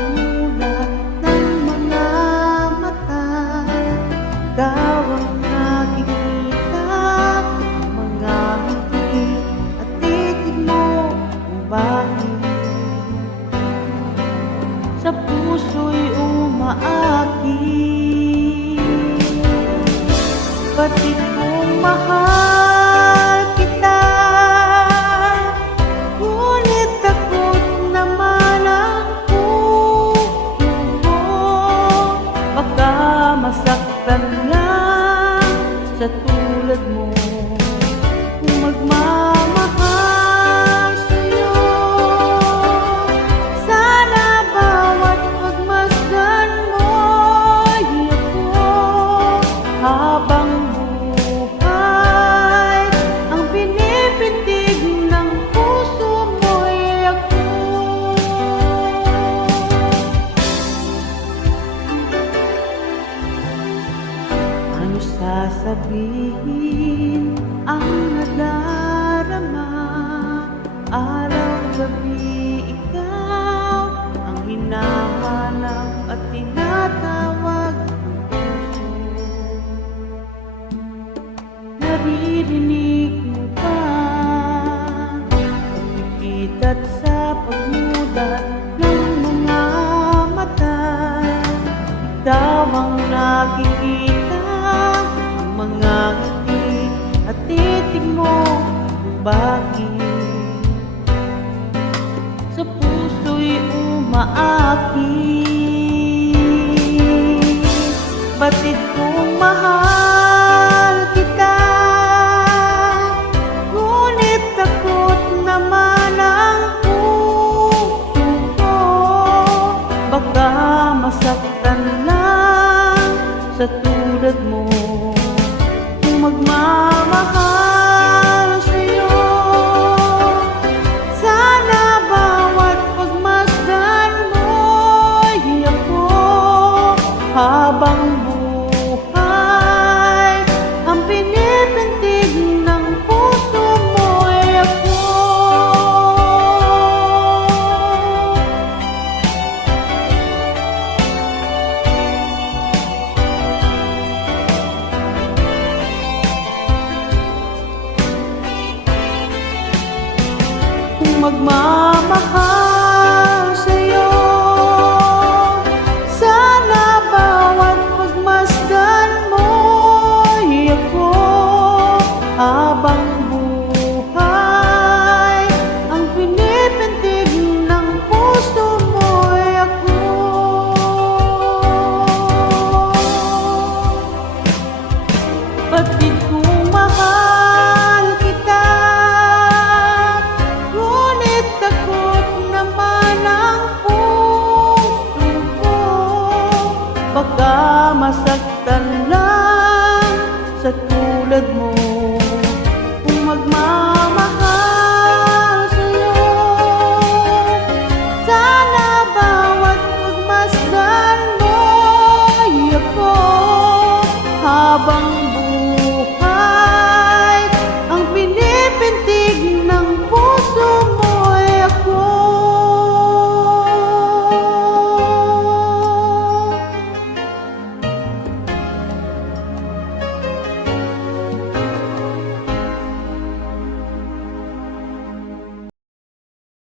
pagmulat ng mga mata. Ikaw ang nakikita, ang mga ngiti at titig mo kung bakit sa puso'y umaakit. Batid kong mahal kita, ngunit takot naman ang puso mo. Baka masaktan lang sa tulad mo kung magmamahal sa'yo. Sana bawat pagmasdan mo'y ako habang buhay. Ang pinipitig ng puso mo'y ako. Ano sasabihin ang nadarama? Araw-gabi ikaw ang hinahanap at tinatawag ng puso. Naririnig mo ba pagpipita't sa pagmulat ng mga mata? Ikaw ang nakikita, ang mga ngiti at titig mo kung bakit sa puso'y umaakit. Batid kong mahal kita, ngunit takot naman ang puso ko. Baka masaktan